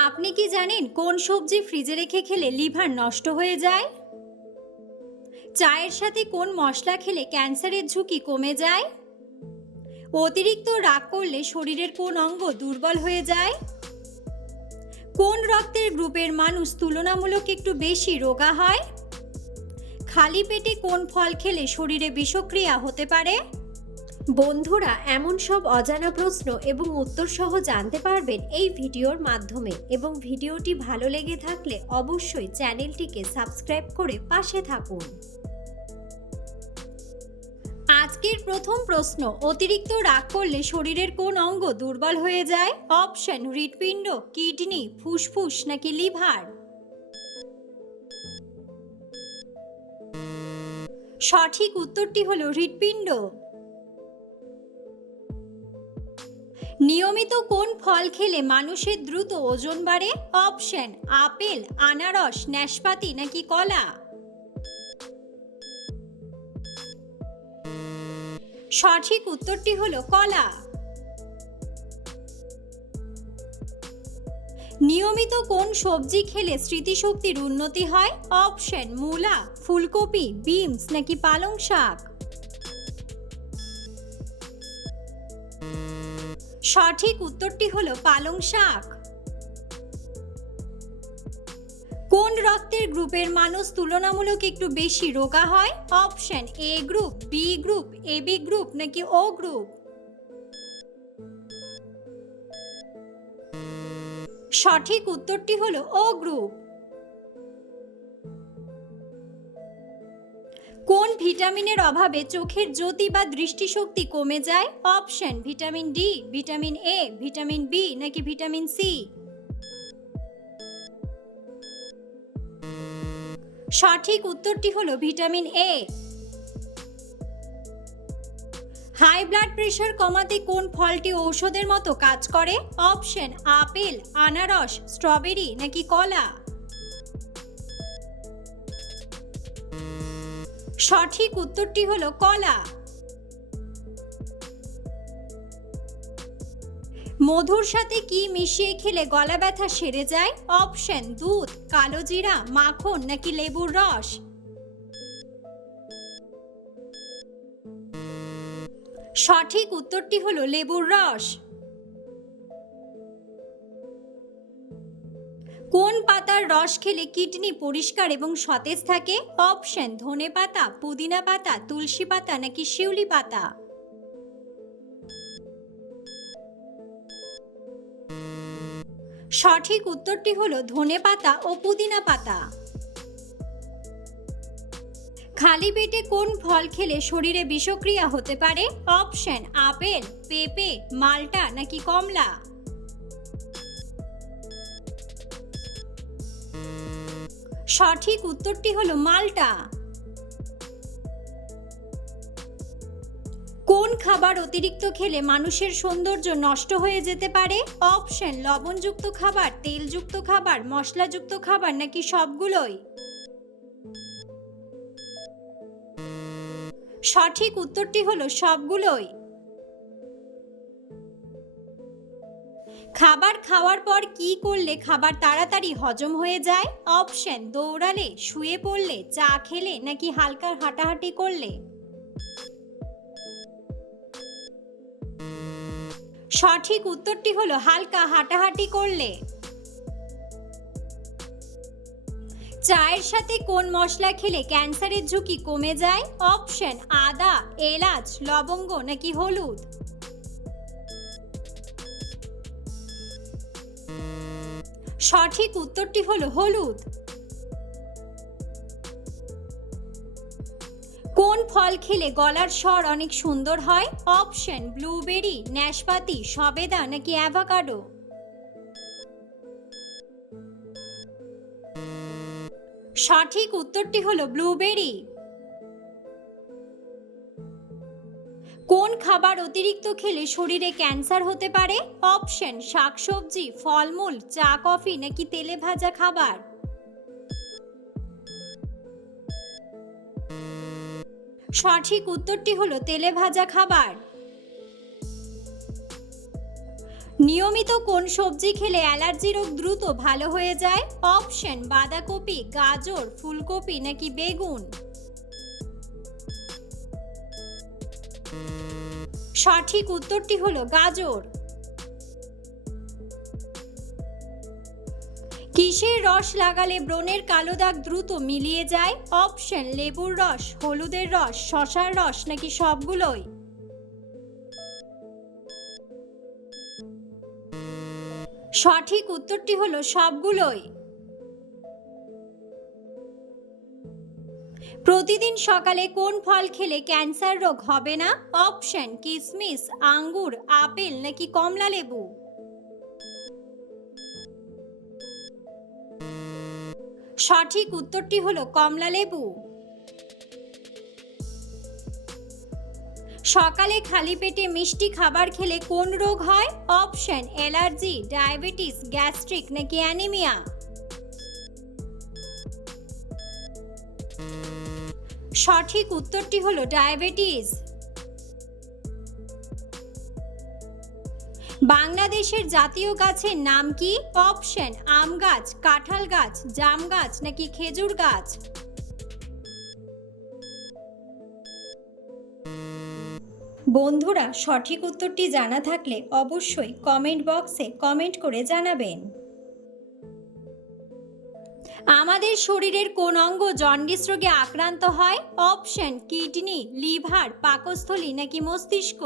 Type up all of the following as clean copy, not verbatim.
আপনি কি জানেন কোন সবজি ফ্রিজে রেখে খেলে লিভার নষ্ট হয়ে যায়? চায়ের সাথে কোন মশলা খেলে ক্যান্সারের ঝুঁকি কমে যায়? অতিরিক্ত রাগ করলে শরীরের কোন অঙ্গ দুর্বল হয়ে যায়? কোন রক্তের গ্রুপের মানুষ তুলনামূলক একটু বেশি রোগা হয়? খালি পেটে কোন ফল খেলে শরীরে বিষক্রিয়া হতে পারে? বন্ধুরা, এমন সব অজানা প্রশ্ন এবং উত্তর সহ জানতে পারবেন এই ভিডিওর মাধ্যমে, এবং ভিডিওটি ভালো লেগে থাকলে অবশ্যই চ্যানেলটিকে সাবস্ক্রাইব করে পাশে থাকুন। আজকের প্রথম প্রশ্ন, অতিরিক্ত রাগ করলে শরীরের কোন অঙ্গ দুর্বল হয়ে যায়? অপশন: হৃৎপিণ্ড, কিডনি, ফুসফুস নাকি লিভার? সঠিক উত্তরটি হলো হৃৎপিণ্ড। নিয়মিত কোন ফল খেলে মানুষের দ্রুত ওজন বাড়ে? অপশন: আপেল, আনারস, নাশপাতি নাকি কলা? সঠিক উত্তরটি হলো কলা। নিয়মিত কোন সবজি খেলে স্মৃতিশক্তির উন্নতি হয়? অপশন: মূলা, ফুলকপি, বিনস নাকি পালং শাক? সঠিক উত্তরটি হলো পালং শাক। কোন রক্তের গ্রুপের মানুষ তুলনামূলক একটু বেশি রোগা হয়? Option: A group, B group, AB group নাকি ও গ্রুপ? সঠিক উত্তরটি হলো ও গ্রুপ। কোন ভিটামিনের অভাবে চোখের জ্যোতি বা দৃষ্টিশক্তি কমে যায়? Option: vitamin D, vitamin A, vitamin B নাকি ভিটামিন সি? সঠিক উত্তরটি হলো vitamin A. High blood pressure কমাতে কোন ফলটি ঔষধের মতো কাজ করে? অপশন: আপেল, আনারস, স্ট্রবেরি নাকি কলা? সঠিক উত্তরটি হলো কলা। মধুর সাথে কি মিশিয়ে খেলে গলা ব্যথা সেরে যায়? অপশন: দুধ, কালো জিরা, মাখন নাকি লেবুর রস? সঠিক উত্তরটি হলো লেবুর রস। কোন পাতার রস খেলে কিডনি পরিষ্কার এবং সতেজ থাকে? অপশন: ধনে পাতা, পুদিনা পাতা, তুলসী পাতা নাকি শিউলি পাতা? সঠিক উত্তরটি হলো ধনে পাতা ও পুদিনা পাতা। খালি পেটে কোন ফল খেলে শরীরে বিষক্রিয়া হতে পারে? অপশন: আপেল, পেঁপে, মাল্টা নাকি কমলা? সঠিক উত্তরটি হলো মাল্টা। কোন খাবার অতিরিক্ত খেলে মানুষের সৌন্দর্য নষ্ট হয়ে যেতে পারে? অপশন: লবণযুক্ত খাবার, তেলযুক্ত খাবার, মশলাযুক্ত খাবার নাকি সবগুলোই? সঠিক উত্তরটি হলো সবগুলোই। খাবার খাওয়ার পর কি করলে খাবার তাড়াতাড়ি হজম হয়ে যায়? অপশন: দৌড়ালে, শুয়ে পড়লে, চা খেলে নাকি হালকা হাঁটাহাঁটি করলে? সঠিক উত্তরটি হলো হালকা হাঁটাহাঁটি করলে। চায়ের সাথে কোন মশলা খেলে ক্যান্সারের ঝুঁকি কমে যায়? অপশন: আদা, এলাচ, লবঙ্গ নাকি হলুদ? সঠিক উত্তরটি হলো হলুদ। কোন ফল খেলে গলার স্বর অনেক সুন্দর হয়? অপশন: ব্লুবেরি, নাশপাতি, সবেদা নাকি অ্যাভোকাডো? সঠিক উত্তরটি হলো ব্লুবেরি। কোন খাবার অতিরিক্ত খেলে শরীরে ক্যান্সার হতে পারে? অপশন: শাকসবজি, ফলমূল, চা, কফি নাকি তেলে ভাজা খাবার? সঠিক উত্তরটি হলো তেলে ভাজা খাবার। নিয়মিত কোন সবজি খেলে অ্যালার্জি রোগ দ্রুত ভালো হয়ে যায়? অপশন বাঁধাকপি, গাজর, ফুলকপি নাকি বেগুন। সঠিক উত্তরটি হলো গাজর। কিসের রস লাগালে ব্রণের কালো দাগ দ্রুত মিলিয়ে যায়? অপশন লেবুর রস, হলুদের রস, শসার রস নাকি সবগুলোই। সঠিক উত্তরটি হলো সবগুলোই। প্রতিদিন সকালে কোন ফল খেলে ক্যান্সার রোগ হবে না? অপশন কিশমিশ, আঙ্গুর, আপেল নাকি কমলা লেবু। সঠিক উত্তরটি হলো কমলা লেবু। সকালে খালি পেটে মিষ্টি খাবার খেলে কোন রোগ হয়? অপশন অ্যালার্জি, ডায়াবেটিস, গ্যাস্ট্রিক নাকি অ্যানিমিয়া। সঠিক উত্তরটি হলো ডায়াবেটিস। বাংলাদেশের জাতীয় গাছের নাম কি? অপশন আম গাছ, কাঁঠাল গাছ, জাম গাছ নাকি খেজুর গাছ। বন্ধুরা, সঠিক উত্তরটি জানা থাকলে অবশ্যই কমেন্ট বক্সে কমেন্ট করে জানাবেন। আমাদের শরীরের কোন অঙ্গ জন্ডিস রোগে আক্রান্ত হয়? অপশন কিডনি, লিভার, পাকস্থলী নাকি মস্তিষ্ক।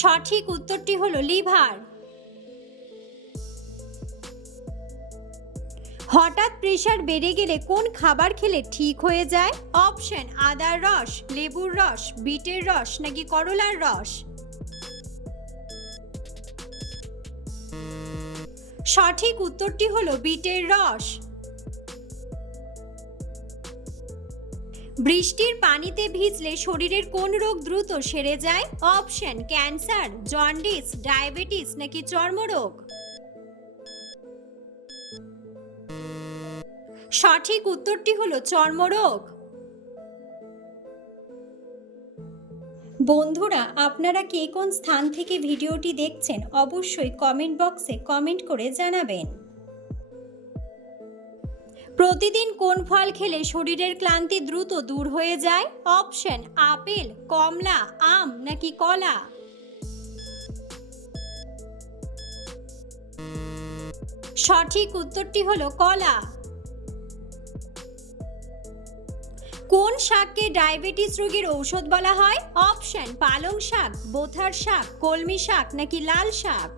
সঠিক উত্তরটি হলো লিভার। হঠাৎ প্রেশার বেড়ে গেলে কোন খাবার খেলে ঠিক হয়ে যায়? অপশন আদার রস, লেবুর রস, বিটের রস নাকি করলার রস। সঠিক উত্তরটি হলো বিটের রস। বৃষ্টির পানিতে ভিজলে শরীরের কোন রোগ দ্রুত সেরে যায়? অপশন ক্যান্সার, জন্ডিস, ডায়াবেটিস নাকি চর্মরোগ। সঠিক উত্তরটি হলো চর্মরোগ। বন্ধুরা, আপনারা কে কোন স্থান থেকে ভিডিওটি দেখছেন অবশ্যই কমেন্ট বক্সে কমেন্ট করে জানাবেন। প্রতিদিন কোন ফল খেলে শরীরের ক্লান্তি দ্রুত দূর হয়ে যায়? অপশন আপেল, কমলা, আম নাকি কলা। সঠিক উত্তরটি হলো কলা। কোন শাককে ডায়াবেটিস রোগের ঔষধ বলা হয়? অপশন পালং শাক, বোথার শাক, কলমি শাক নাকি লাল শাক।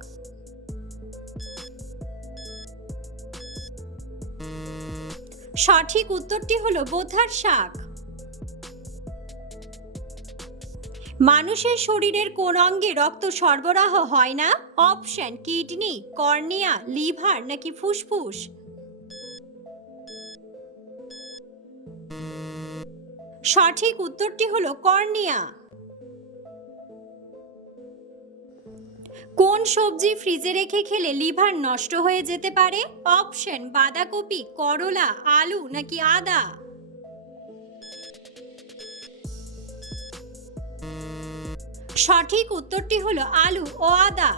সঠিক উত্তরটি হলো বোথার শাক। মানুষের শরীরের কোন অঙ্গে রক্ত সরবরাহ হয় না? অপশন কিডনি, কর্নিয়া, লিভার নাকি ফুসফুস। সঠিক উত্তরটি হলো কর্নিয়া। কোন সবজি ফ্রিজে রেখে খেলে লিভার নষ্ট হয়ে যেতে পারে? অপশন বাঁধাকপি, করলা, আলু নাকি আদা। সঠিক উত্তরটি হলো আলু ও আদা।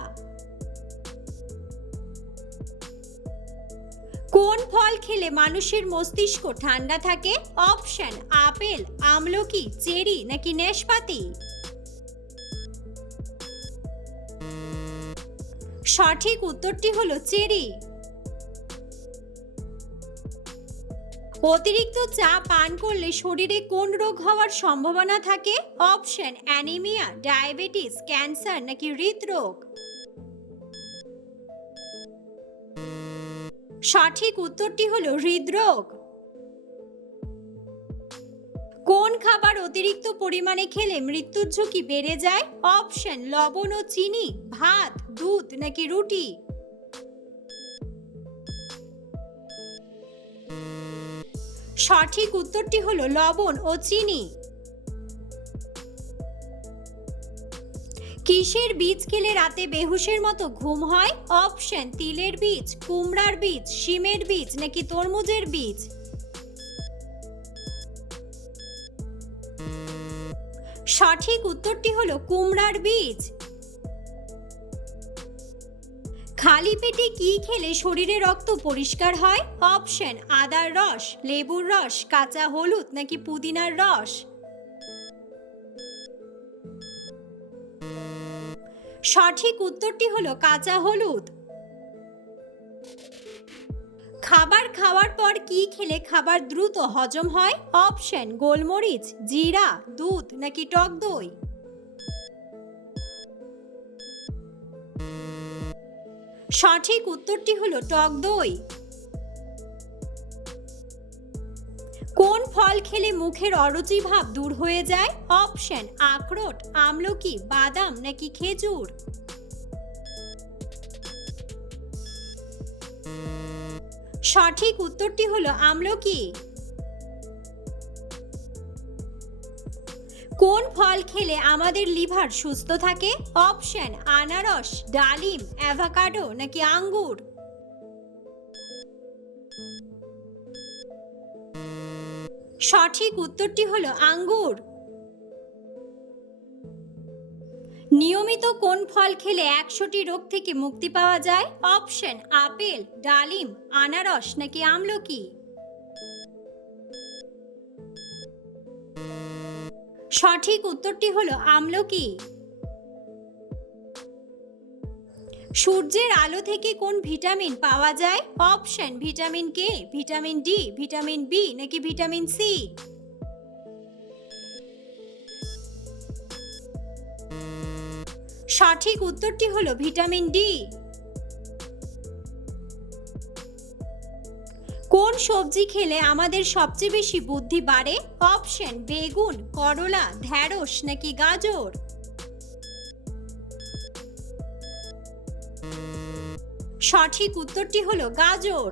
কোন ফল খেলে মানুষের মস্তিষ্ক ঠান্ডা থাকে? অপশন আপেল, আমলকি, চেরি নাকি নাশপাতি। সঠিক উত্তরটি হলো চেরি। অতিরিক্ত চা পান করলে শরীরে কোন রোগ হওয়ার সম্ভাবনা থাকে? অপশন অ্যানিমিয়া, ডায়াবেটিস, ক্যান্সার নাকি হৃদরোগ। সঠিক উত্তরটি হলো হৃদরোগ। কোন খাবার অতিরিক্ত পরিমাণে খেলে মৃত্যুর ঝুঁকি বেড়ে যায়? অপশন লবণ ও চিনি, ভাত, দুধ নাকি রুটি। সঠিক উত্তরটি হলো লবণ ও চিনি। কিসের বীজ খেলে রাতে বেহুশের মতো ঘুম হয়? অপশন তিলের বীজ, কুমড়ার বীজ, শিমের বীজ নাকি তরমুজের বীজ। সঠিক উত্তরটি হলো কুমড়ার বীজ। খালি পেটে কি খেলে শরীরে রক্ত পরিষ্কার হয়? অপশন আদার রস, লেবুর রস, কাঁচা হলুদ নাকি পুদিনার রস। সঠিক উত্তরটি হলো কাঁচা হলুদ। খাবার খাওয়ার পর কি খেলে খাবার দ্রুত হজম হয়? অপশন গোলমরিচ, জিরা, দুধ নাকি টক দই। সঠিক উত্তরটি হলো টক দই। কোন ফল খেলে মুখের অরুচি ভাব দূর হয়ে যায়? অপশন আখরোট, আমলকি, বাদাম নাকি খেজুর। সঠিক উত্তরটি হলো আমলকি। কোন ফল খেলে আমাদের লিভার সুস্থ থাকে? অপশন আনারস, ডালিম, অ্যাভোকাডো নাকি আঙ্গুর। সঠিক উত্তরটি হলো আঙ্গুর। নিয়মিত কোন ফল খেলে 100টি রোগ থেকে মুক্তি পাওয়া যায়? অপশন আপেল, ডালিম, আনারস নাকি আমলকি। সঠিক উত্তরটি হলো আমলকি। সূর্যের আলো থেকে কোন ভিটামিন পাওয়া যায়? Option vitamin K, vitamin D, vitamin B নাকি ভিটামিন সি। সঠিক উত্তরটি হলো ভিটামিন ডি। কোন সবজি খেলে আমাদের সবচেয়ে বেশি বুদ্ধি বাড়ে? অপশন বেগুন, করলা, ঢ্যাঁড়স নাকি গাজর। সঠিক উত্তরটি হলো গাজর।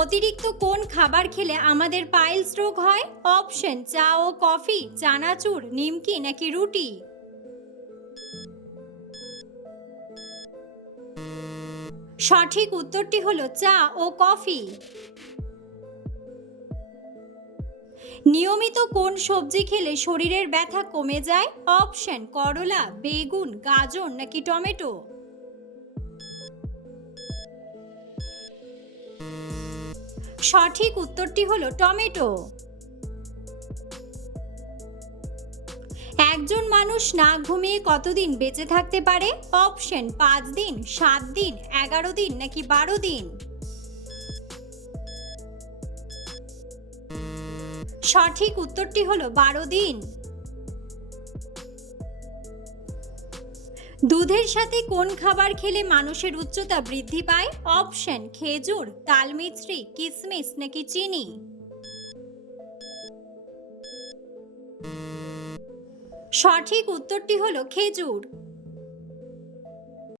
অতিরিক্ত কোন খাবার খেলে আমাদের পাইলস রোগ হয়? অপশন চা ও কফি, চানাচুর, নিমকি নাকি রুটি। সঠিক উত্তরটি হলো চা ও কফি। নিয়মিত কোন সবজি খেলে শরীরের ব্যথা কমে যায়? অপশন করলা, বেগুন, গাজর নাকি টমেটো। সঠিক উত্তরটি হলো টমেটো। একজন মানুষ না ঘুমিয়ে কতদিন বেঁচে থাকতে পারে? অপশন 5 দিন, 7 দিন, 11 দিন নাকি 12 দিন। সঠিক উত্তরটি হলো 12 দিন। দুধের সাথে কোন খাবার খেলে মানুষের উচ্চতা বৃদ্ধি পায়? অপশন খেজুর, তালমিছরি, কিশমিশ নাকি চিনি। সঠিক উত্তরটি হলো খেজুর।